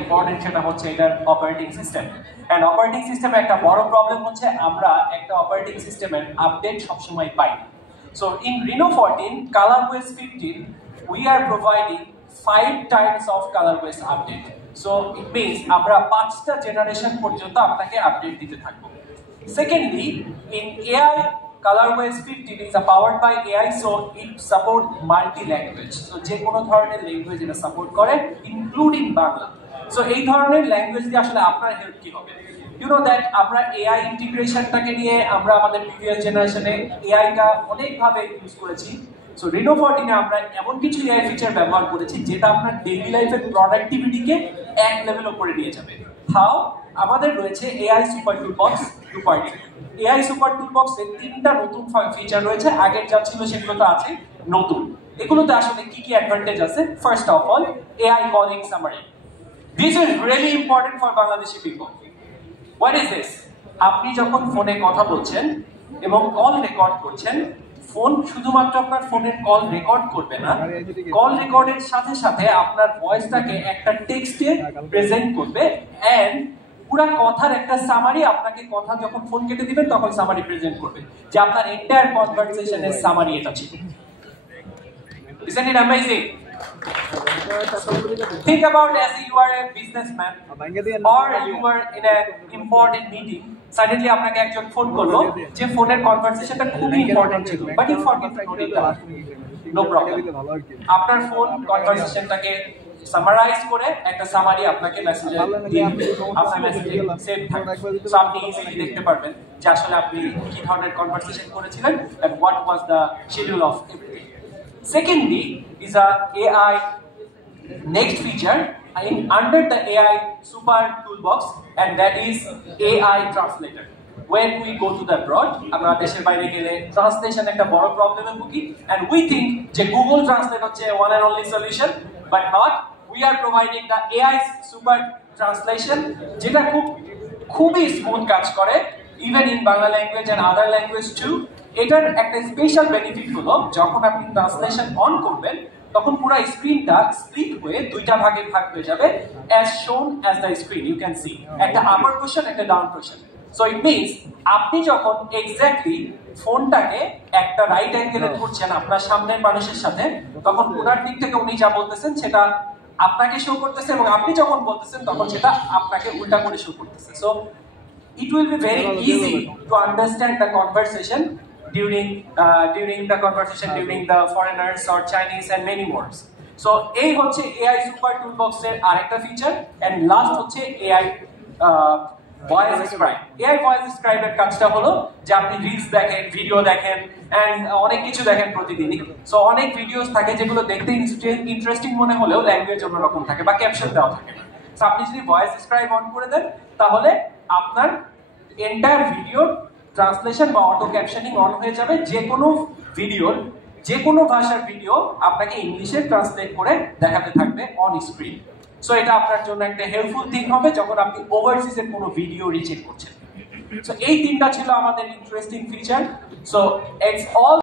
Important সেটা হচ্ছে এটার অপারেটিং সিস্টেম। এন্ড অপারেটিং সিস্টেমে একটা বড় প্রবলেম হচ্ছে আমরা একটা অপারেটিং সিস্টেমের আপডেট সবসময় পাই না। So in Reno 14 ColorOS 15 we are providing 5 times of ColorOS update. So it means আমরা 5টা জেনারেশন পর্যন্ত আপনাকে আপডেট দিতে থাকবো। Secondly, in AI ColorOS 15 is powered by AI, so it support multi-language. So যে কোনো ধরনের ল্যাঙ্গুয়েজ এটা সাপোর্ট করে ইনক্লুডিং বাংলা। সো এই ধরনের ল্যাঙ্গুয়েজ দিয়ে আসলে আপনার হেল্প কি হবে? ইউ নো দ্যাট আমরা এআই ইন্টিগ্রেশনটাকে নিয়ে আমরা আমাদের প্রিভিয়াস জেনারেশনে এআইটা অনেকভাবে ইউজ করেছি। সো Reno 14 এ আমরা এমন কিছু এআই ফিচার ব্যবহার করেছি যেটা আপনার ডেইলি লাইফের প্রোডাক্টিভিটিকে এক লেভেল উপরে নিয়ে যাবে। হাউ? আমাদের রয়েছে AI super toolbox 2.0। AI super টুলবক্সে 3টা নতুন ফিচার রয়েছে, আগের যা ছিল সেগুলো তো আছে, নতুন। এগুলোতে আসলে কি কি অ্যাডভান্টেজ আছে? First of all, AI calling summary. This is really important for Bangladeshi people. What is this? আপনি যখন ফোনে কথা বলছেন এবং কল রেকর্ড করছেন, ফোন শুধুমাত্র আপনার ফোনের কল রেকর্ড করবে না, কল রেকর্ডের সাথে সাথে আপনার ভয়েসটাকে একটা টেক্সটে প্রেজেন্ট করবে এন্ড পুরো কথার একটা সামারি আপনাকে কথা যখন ফোন কেটে দিবেন তখন সামারি প্রেজেন্ট করবে যে আপনার এন্টায়ার কনভারসেশনের সামারি এটা ছিল। Isn't it amazing? Think about as you are a businessman or you were in an important meeting. Suddenly আপনাকে একজন ফোন করলো যে ফোনের কনভারসেশনটা খুবই ইম্পর্টেন্ট ছিল, but you forgot to note it down. No problem, আপনার ফোন কনভারসেশনটাকে সামারাইজ করে একটা সামারি আপনাকে মেসেজে দিয়ে দিবে, আপনার মেসেজে সেভ থাকবে। সো আপনি ইজিলি দেখতে পারবেন যে আসলে আপনি কি ধরনের কনভারসেশন করেছিলেন and what was the schedule of everything. Secondly is a AI next feature under the AI super toolbox, and that is AI translator. When we go to the abroad, আমরা দেশের বাইরে গেলে ট্রান্সলেশন একটা বড় প্রবলেমে ভুগি and we think যে Google Translate হচ্ছে one and only solution, but not. We are providing the AI super translation যেটা খুবই স্মুথ কাজ করে even in Bangla language and other language too. এটার একটা স্পেশাল বেনিফিট হলো যখন আপনি ট্রান্সলেশন অন করবেন তখন পুরো স্ক্রিনটা স্প্লিট হয়ে দুইটা ভাগে ভাগ হয়ে যাবে as shown as the screen you can see, একটা আপার পোরশন একটা down portion. So it means আপনি যখন এক্স্যাক্টলি ফোনটাকে একটা রাইট অ্যাঙ্গেলে ধরছেন আপনার সামনের মানুষের সাথে, তখন ওনার দিক থেকে উনি যা বলতেছেন সেটা আপনাকে শো করতেছে এবং আপনি যখন বলতেছেন তখন সেটা আপনাকে উল্টা করে শো করতেছে। So it will be very easy to understand the conversation during the foreigners or Chinese and many more. So এই হচ্ছে AI super toolbox এর আরেকটা ফিচার and লাস্ট হচ্ছে AI voice scribe. AI voice scribe এর কাজটা হলো যে আপনি রিলস দেখেন, ভিডিও দেখেন এন্ড অনেক কিছু দেখেন প্রতিদিনই। সো অনেক ভিডিওস থাকে যেগুলো দেখতে ইন্টারেস্টিং মনে হলেও ল্যাঙ্গুয়েজ অন্যরকম থাকে বা ক্যাপশন দেওয়া থাকে না। সো আপনি যদি ভয়েস স্ক্রাইব অন করে দেন তাহলে আপনার এন্টায়ার ভিডিও ট্রান্সলেশন বা অটো ক্যাপশনিং অন হয়ে যাবে। যে কোনো ভিডিওর যে কোনো ভাষার ভিডিও আপনাকে ইংলিশে ট্রান্সলেট করে দেখাতে থাকবে অন স্ক্রিন। সো এটা আপনার জন্য একটা হেল্পফুল থিং হবে যখন আপনি ওভারসিজের কোনো ভিডিও রিচেক করছেন। সো এই তিনটা ছিল আমাদের interesting feature. So it's all